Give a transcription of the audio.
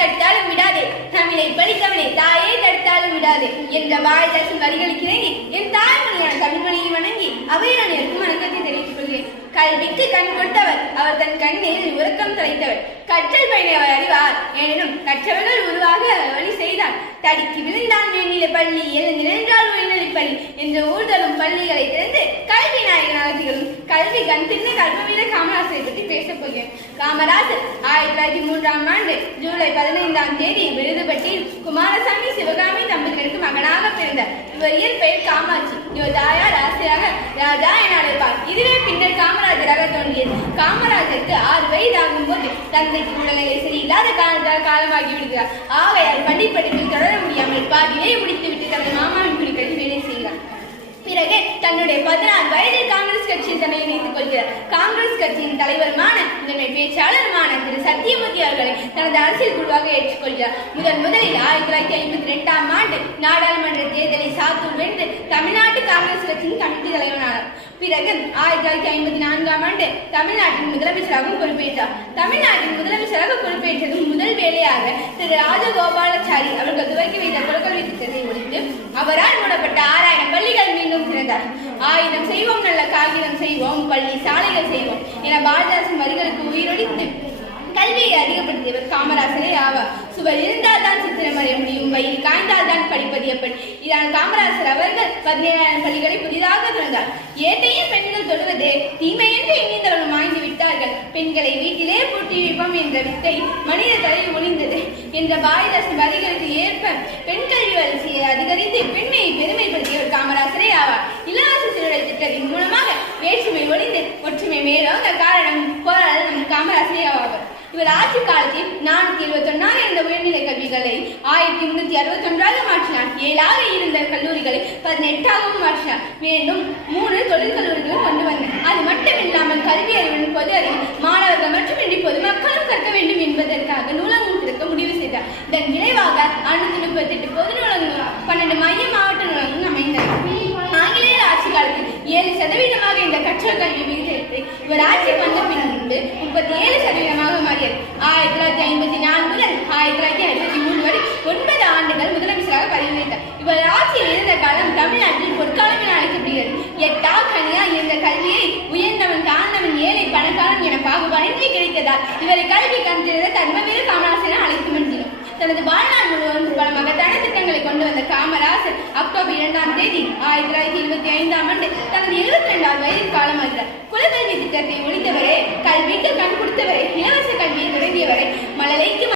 தடுத்தாலும் விடாதே, தமிழை படித்தவனை தாயே தடுத்தாலும் விடாதே என்ற பாரதிதாசன் வரிகளுக்கு இணங்கி என் தாய்மொழியான தமிழ்மொழியை வணங்கி அவையில் இருக்கும் வணக்கத்தை தெரிவித்துக் கொள்கிறேன். கல்விக்கு கண் கொடுத்தவர், அவர் தன் கண்ணில் உறக்கம் தொலைத்தவர். கற்றல் பயனை அவர் அறிவார், எனினும் கற்றவர்கள் உருவாக வழி செய்தார். தடிக்கு விழுந்தான் மேல்நிலை பள்ளி, எழுந்திருந்தால் உயர்நிலைப் பள்ளி என்ற ஊர்தலும் பள்ளிகளை திறந்து கல்வி நாயகனாக திகழும் கல்வி கண் திறந்த கல்விவீரர் காமராசரை பற்றி பேசப் போகிறேன். காமராஜர் 1903 ஜூலை 15 விருதுபட்டியில் குமாரசாமி சிவகாமி தம்பதிகளுக்கு மகனாக பிறந்தார். இவர் இயற்பெயர் காமாட்சி. இவர் தாயார் ஆசிரியராக ராஜா என அழைப்பார். இதுவே பின்னர் காமராஜராக தோன்றியது. காமராஜருக்கு 6 வயது ஆகும் போது தந்தைக்கு உடல்நிலை சரியில்லாத காரணத்தால் காலமாகி விடுகிறார். ஆகையால் பள்ளி படிப்பில் தொடர முடியாமல் பாதியிலே முடித்துவிட்டு தனது மாமாவின் குடிகளில் வேலை செய்கிறார். பிறகு தன்னுடைய 16 வயதில் காங்கிரஸ் கட்சியில் தன்னை இணைத்துக் கொள்கிறார். காங்கிரஸ் கட்சியின் தலைவருமான முதன்மை பேச்சாளருமான திரு சத்தியமூர்த்தி அவர்களை தனது அரசியல் குழுவாக ஏற்றுக்கொள்கிறார். முதலில் 1952 நாடாளுமன்ற தேர்தலை சாத்தூர் வென்று தமிழ்நாட்டு காங்கிரஸ் கட்சியின் கமிட்டி தலைவரானார். பிறகு 1954 தமிழ்நாட்டின் முதலமைச்சராகவும் பொறுப்பேற்றார். தமிழ்நாட்டின் முதலமைச்சராக பொறுப்பேற்றதும் முதல் வேலையாக திரு ராஜகோபாலாச்சாரி அவர்கள் துவக்கி வைத்த குலக்கல்வி திட்டத்தை ஒழித்து அவரால் மூடப்பட்ட 6000 பள்ளிகள் மீண்டும் திறந்தார். 1000 செய்வோம் நல்ல காகிதம் செய்வோம், பள்ளி சாலைகள் செய்வோம் என பாரதிதாசன் வரிகளுக்கு உயிரொலித்து கல்வியை அதிகப்படுத்தியவர் காமராசரே ஆவார். சுவர் இருந்தால் தான் சித்திரம் வரைய முடியும், வயிறு காய்ந்தால் தான் படிப்பது எப்படி. இதனால் காமராசர் அவர்கள் 17,000 பள்ளிகளை புதிதாக திறந்தார். ஏட்டையும் பெண்கள் தொடுவதே தீமை என்று எண்ணிந்தவர்கள் வாங்கி விட்டார்கள். பெண்களை வீட்டிலே பூட்டி வைப்போம் என்ற வித்தை மனித தலையில் ஒளிந்தது என்ற பாரதிதாசன் வரிகளுக்கு ஏற்ப பெண் கல்வி வளர்ச்சியை அதிகரித்து பெண்மையை பெருமைப்படுத்தியவர் காமராசரே ஆவார். இலவச சீருடை திட்டத்தின் மூலமாக வேற்றுமை ஒளிந்து ஒற்றுமை மேலோங்க காரணம் போராளர் நம் காமராசரே ஆவார். இவர் ஆட்சி காலத்தில் 471 இருந்த உயர்நிலை கல்விகளை 1361 மாற்றினார். 7 இருந்த கல்லூரிகளை 18 மாற்றினார். மேலும் 3 தொழில் கல்லூரிகளும் கொண்டு வந்தார். அது மட்டுமில்லாமல் கல்வி அறிவுடன் பொது அறிவு மாணவர்கள் மட்டுமின்றி பொதுமக்களும் கற்க வேண்டும் என்பதற்காக நூலகம் திறக்க முடிவு செய்தார். இதன் விளைவாக 638 பொது நூலகங்கள் 12 மைய மாவட்ட நூலகங்கள் அமைந்தன. ஆங்கிலேயர் ஆட்சி காலத்தில் 7% இந்த கற்றல் கல்வி விகிதத்தை இவர் ஆட்சிக்கு வந்த பின்பு 37% மாறியது. 1954 முதல் 1963 வரை 9 ஆண்டுகள் முதலமைச்சராக பதவி வகித்தார். இவர் ஆட்சியில் இருந்த காலம் தமிழ்நாட்டில் பொற்காலம் என அழைக்கப்படுகிறது. எட்டா கனியா இருந்த கல்வியை உயர்ந்தவன் தாழ்ந்தவன் ஏழை பணக்காரன் என பாகுபாடின்றி கிடைத்ததால் இவரை கல்வி கண்டிருந்த கர்மவீர காமராசர் என அழைத்து மன்றினோம். தனது வாழ்நாள் முழுவதும் பல மகத்தான திட்டங்களை கொண்டு வந்த காமராசர் அக்டோபர் 2 1925 தனது 72வது வயதில் காலமாகிறார். குலக்கல்வி திட்டத்தை ஒழித்தவரே, கல்விக்கு கண் கொடுத்தவரே, இலவச கல்வியை தொடங்கியவரை, மழலைக்கு